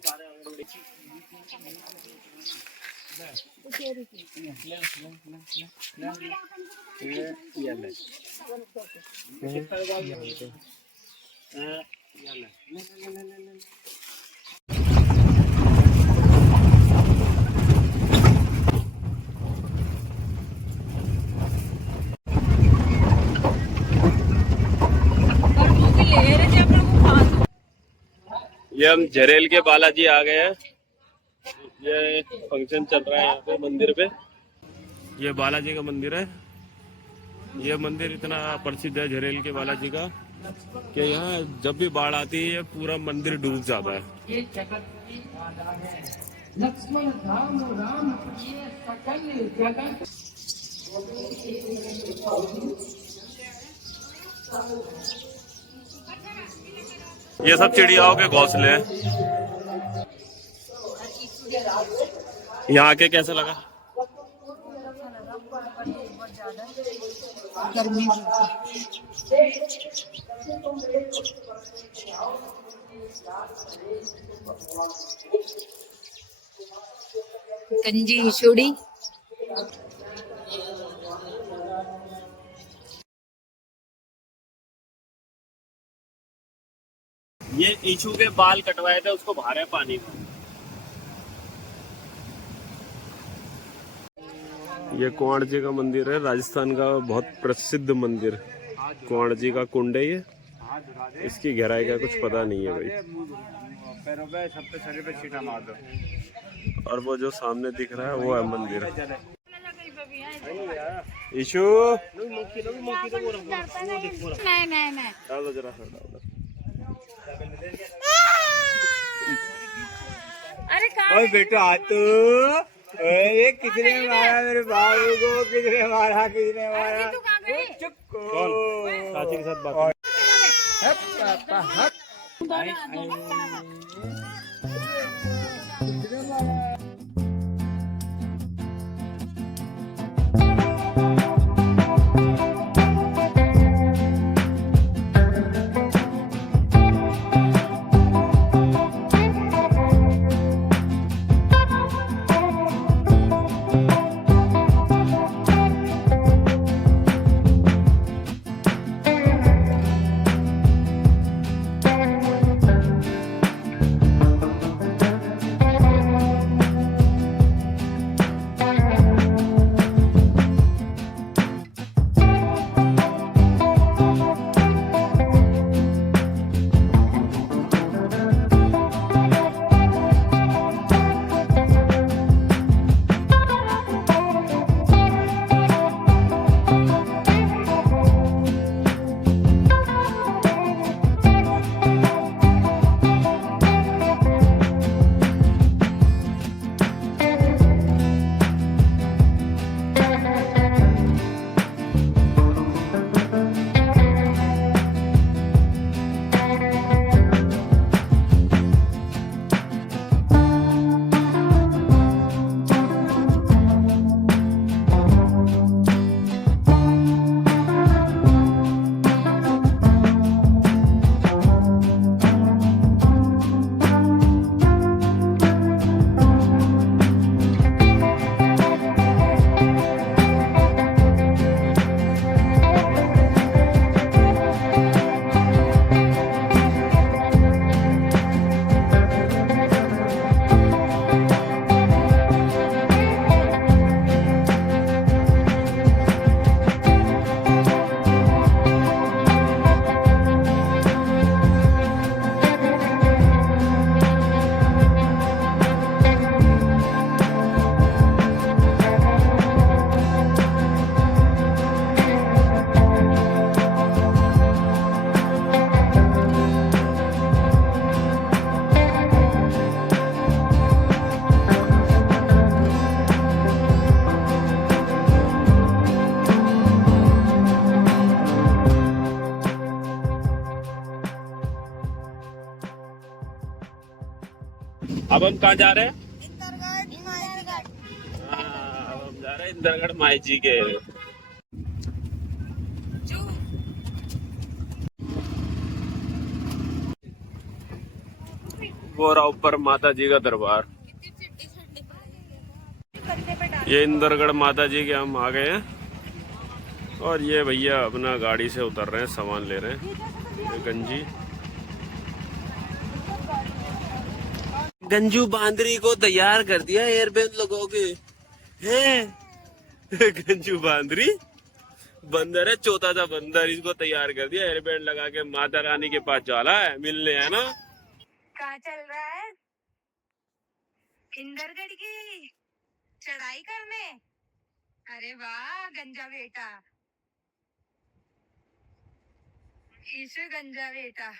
ये हम झरेल के बालाजी आ गए हैं। ये फंक्शन चल रहा है यहाँ पे मंदिर पे। ये बालाजी का मंदिर है। ये मंदिर इतना प्रसिद्ध है झरेल के बालाजी का कि यहाँ जब भी बाढ़ आती है पूरा मंदिर डूब जाता है। लक्ष्मण राम राम ये सकल जगत। ये सब चिड़ियाओं के घोंसले हैं। यहाँ आके कैसा लगा? गंजी ईशुड़ी। ये ईशू के बाल कटवाए थे, उसको भारे पानी में। ये कुंवर जी का मंदिर है, राजस्थान का बहुत प्रसिद्ध मंदिर। कुंवर जी का कुंड है ये। इसकी गहराई का कुछ पता नहीं है भाई। पैरों पे सब पे शरीर पे छींटा मार दो। और वो जो सामने दिख रहा है वो है मंदिर। ईशू नहीं डालो जरा सा डालो। ओए बेटा तू ये किसने मारा मेरे बाबू को? किसने मारा? किसने मारा? चुप चाची के साथ बात। अब हम कहाँ जा रहे हैं? हाँ, अब हम जा रहे हैं इंदरगढ़ माई जी के। और ऊपर माता जी का दरबार। ये इंदरगढ़ माता जी के हम आ गए हैं और ये भैया अपना गाड़ी से उतर रहे हैं, सामान ले रहे हैं। ये गंजू बांदरी को तैयार कर दिया एयरबैंड लगो के हैं। गंजू बांदरी बंदर है, चौथा सा बंदर, इसको तैयार कर दिया एयरबैंड लगा के। माता रानी के पास चला है मिलने, है ना। कहाँ चल रहा है? इंदरगढ़ की चढ़ाई करने। अरे वाह गंजा बेटा, ईशु गंजा बेटा।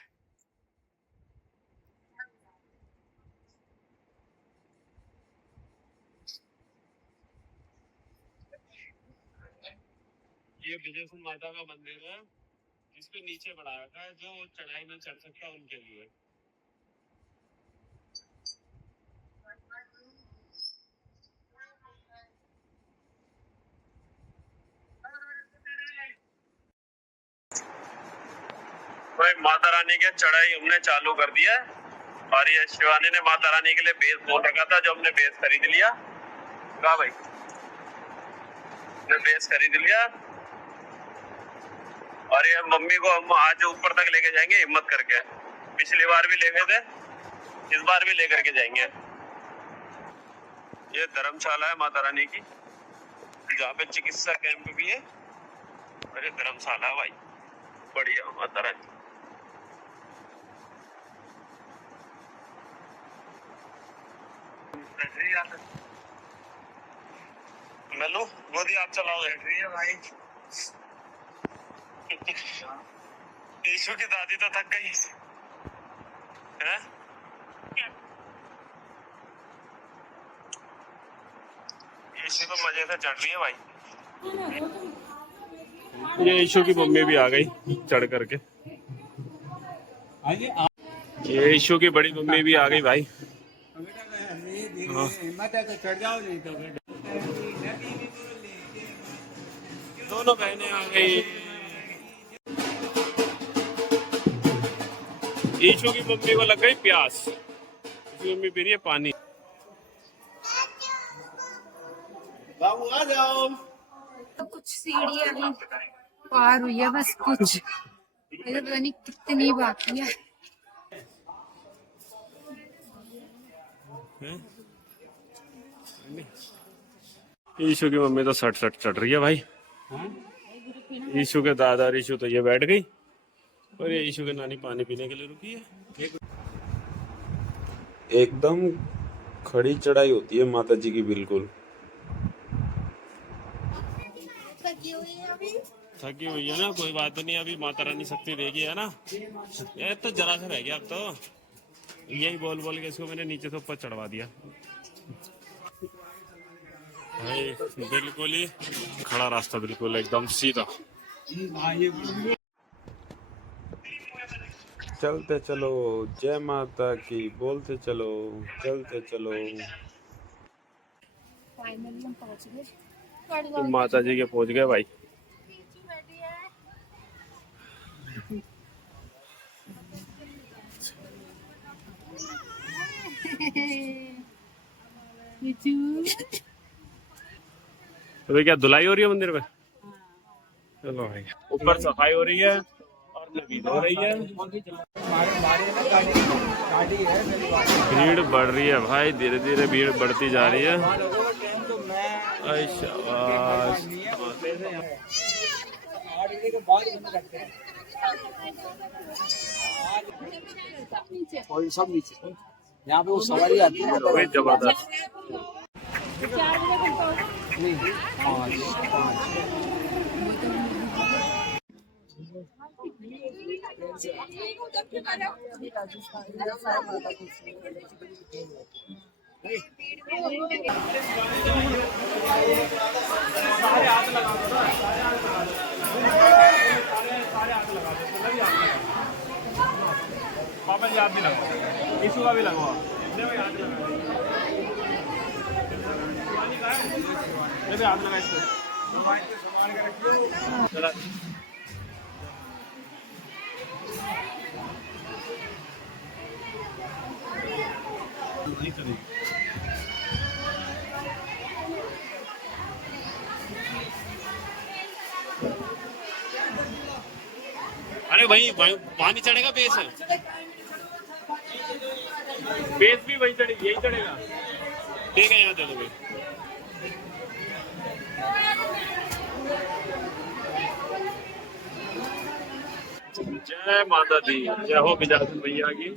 ये विजयपुर माता का मंदिर है, जिसपे नीचे बढ़ा रखा है जो चढ़ाई नहीं चढ़ सकता उनके लिए। भाई माता रानी के चढ़ाई हमने चालू कर दिया और ये शिवानी ने माता रानी के लिए बेस बोल रखा था, जो हमने बेस खरीद लिया। कहा भाई बेस खरीद लिया और ये मम्मी को हम आज ऊपर तक लेके जाएंगे हिम्मत करके। पिछली बार भी ले गए थे, इस बार भी लेकर के जाएंगे। ये धर्मशाला है माता रानी की, जहाँ पे चिकित्सा कैंप भी है। अरे धर्मशाला है भाई, बढ़िया माता रानी। मेलू गोदी आप चलाओ भाई। ईशु की दादी तो थक गई है। ईशु तो मजे से चढ़ रही है भाई। ये ईशु की मम्मी भी आ गई चढ़ करके। ये ईशु की बड़ी मम्मी भी आ गई भाई। हिम्मत है तो चढ़ जाओ, नहीं तो दोनों बहनें आ गई। ईशु की मम्मी को लग गई प्यास, ईशु मम्मी पी रही है पानी। बाबू आ जाओ। तो कुछ सीढ़ियां भी पार हुई है, बस कुछ पता नहीं कितनी बाकी है। ईशु की मम्मी तो सट सट चढ़ रही है भाई। ईशु के दादा और ईशु तो ये बैठ गई और ये ईशु के नानी पानी पीने के लिए रुकी है। एकदम खड़ी चढ़ाई होती है माता जी की, बिल्कुल थकी हुई है ना। कोई बात नहीं, अभी माता रानी शक्ति देगी, है ना। ये तो जरा सा रह गया अब तो। यही बोल बोल के इसको मैंने नीचे से ऊपर चढ़वा दिया भाई। बिल्कुल ही खड़ा रास्ता, बिल्कुल एकदम सीधा। चलते चलो, जय माता की बोलते चलो, चलते चलो। फाइनली हम पहुंच गए, माता जी के पहुंच गए भाई। तो क्या धुलाई हो रही है मंदिर में? चलो भाई, ऊपर सफाई हो रही है और नवीन हो रही है। भीड़ बढ़ रही है भाई, धीरे धीरे भीड़ बढ़ती जा रही है। सब नीचे यहाँ पे वो सवारी आती है जबरदस्त। पापा जी आप भी लगवा, ईशु का भी लगवा। हाथ लगा इसको। अरे वही वहाँ नहीं चढ़ेगा बेस है, बेस भी वही चढ़ेगी, यही चढ़ेगा। ठीक है, यहाँ दे दो भाई। जय माता दी, जय हो विजासन भैया की।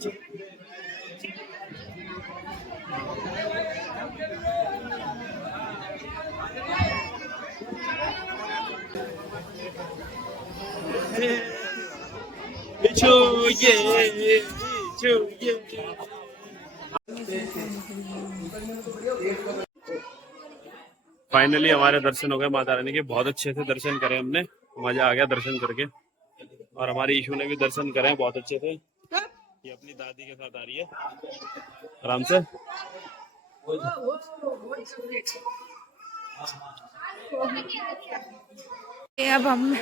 फाइनली हमारे दर्शन हो गए माता रानी के, बहुत अच्छे से दर्शन करे हमने, मजा आ गया दर्शन करके। और हमारी ईशू ने भी दर्शन करे बहुत अच्छे से। ये अपनी दादी के साथ आ रही है आराम से। अब हम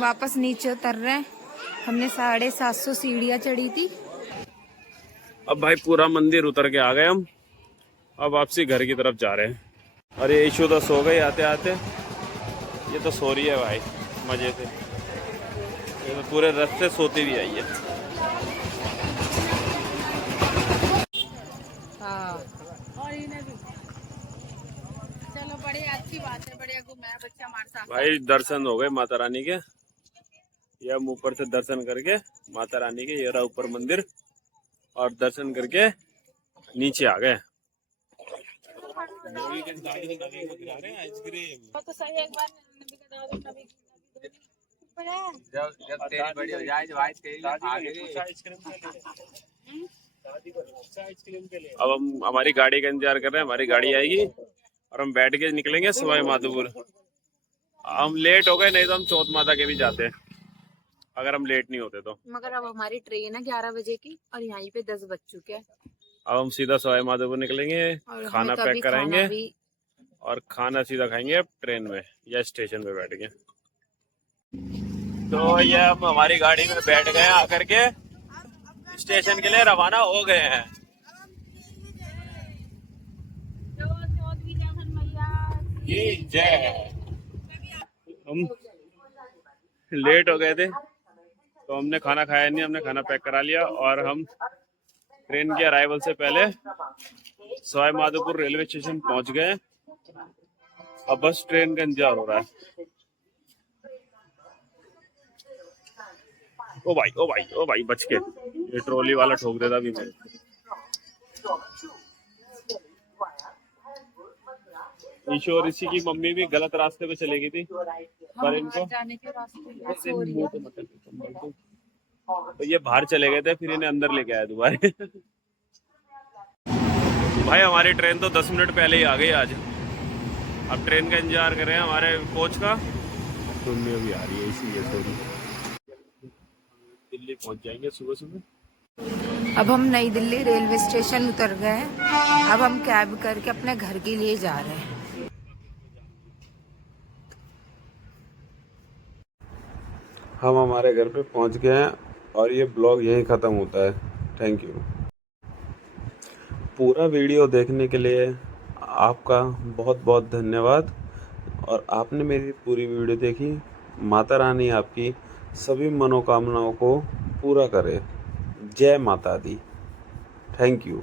वापस नीचे उतर रहे हैं। हमने 750 सीढ़ियाँ चढ़ी थी। अब भाई पूरा मंदिर उतर के आ गए हम, अब वापसी घर की तरफ जा रहे हैं। और ये ईशू तो सो गई आते आते, ये तो सो रही है भाई मजे से, ये तो पूरे रास्ते सोती भी आई है। और इन्हें भी चलो, बड़ी अच्छी बात है, बढ़िया घूमा बच्चा हमारे साथ। भाई दर्शन हो गए माता रानी के, ये हम ऊपर से दर्शन करके माता रानी के, ये रहा ऊपर मंदिर, और दर्शन करके नीचे आ गए। आइसक्रीम तो सही, एक बार जब तेरी बड़ी हो जाए भाई, तेरी अब हम हमारी गाड़ी का इंतजार कर रहे हैं, हमारी गाड़ी आएगी और हम बैठ के निकलेंगे सवाई माधोपुर। हम लेट हो गए, नहीं तो हम चौथ माता के भी जाते अगर हम लेट नहीं होते तो। मगर अब हमारी ट्रेन है 11 बजे की और यहाँ पे 10 बज चुके हैं। अब हम सीधा सवाई माधोपुर निकलेंगे, और खाना हमें तो अभी पैक कराएंगे खाना भी और खाना सीधा खाएंगे ट्रेन में या स्टेशन पे बैठ के। तो ये हम हमारी गाड़ी में बैठ गए, आकर के स्टेशन के लिए रवाना हो गए हैं। जय। हम लेट हो गए थे तो हमने खाना खाया नहीं, हमने खाना पैक करा लिया और हम ट्रेन के अराइवल से पहले सवाई माधोपुर रेलवे स्टेशन पहुंच गए। अब बस ट्रेन का इंतजार हो रहा है। ओ भाई ओ भाई ओ भाई बच के, ये ट्रॉली वाला ठोक देता भी मैं। ईशू और ऋषि की मम्मी भी गलत रास्ते पे चली गई थी, पर इनको जाने के रास्ते तो ये बाहर चले गए थे, फिर इन्हें अंदर लेके आया दोबारा। भाई हमारी ट्रेन तो 10 मिनट पहले ही आ गई आज। अब ट्रेन का इंतजार कर रहे हैं हमारे कोच का, सुनने अभी आ रही है इसीलिए सॉरी। दिल्ली पहुंच जाएंगे सुबह सुबह। अब हम नई दिल्ली रेलवे स्टेशन उतर गए हैं। अब हम कैब करके अपने घर के लिए जा रहे हैं। हम हमारे घर पे पहुंच गए हैं और ये ब्लॉग यहीं ख़त्म होता है। Thank you. पूरा वीडियो देखने के लिए आपका बहुत बहुत धन्यवाद। और आपने मेरी पूरी वीडियो देखी। माता रानी आपकी सभी मनोकामनाओं को पूरा करे। जय माता दी। Thank you.